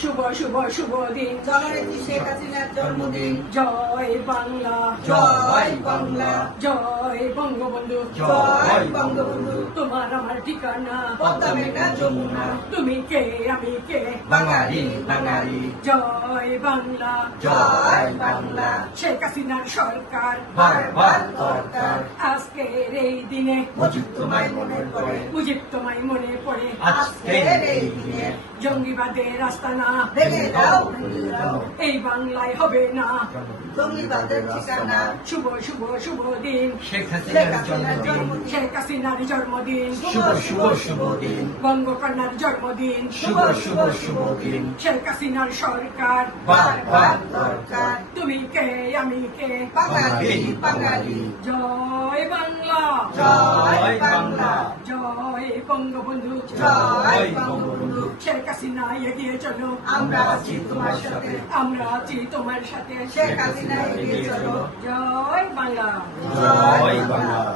শুভ শুভ শুভ দিন জননেত্রী শেখ হাসিনার জন্মদিন। জয় বাংলা জয় বাংলা, জয় বঙ্গবন্ধু জয় বঙ্গবন্ধু। তোমার আমার ঠিকানা পদ্মা মেঘনা যমুনা, তুমি কে আমি কে বাঙালি বাঙালি। জয় বাংলা জয় বাংলা, শেখ হাসিনার সরকার বারবার দরকার। আজকের এই দিনে মুজিব তোমায় মনে পড়ে, মুজিব তোমায় মনে পড়ে আজকের এই দিনে। জঙ্গিবাদের আস্তানা ভেঙে দাও ভেঙে দাও, এই বাংলায় হবে না জঙ্গিবাদের ঠিকানা। শুভ শুভ শুভ দিন শেখ শেখ হাসিনার হাসিনার জন্মদিন। জন্মদিন। শেখ হাসিনার জন্মদিন শুভ শুভ শুভ দিন। বঙ্গকন্যার জন্মদিন শুভ শুভ শুভ দিন। শেখ হাসিনার সরকার বারবার দরকার। তুমি কে আমি কে বাঙালি বাঙালি, জয় বাংলা জয় বাংলা, জয় বঙ্গবন্ধু জয় বঙ্গবন্ধু। শেখ হাসিনা এগিয়ে চলো আমরা আছি তোমার সাথে, আমরা আছি তোমার সাথে শেখ হাসিনা এগিয়ে চলো। জয় বাংলা জয় জয় বাংলা। বাংলা।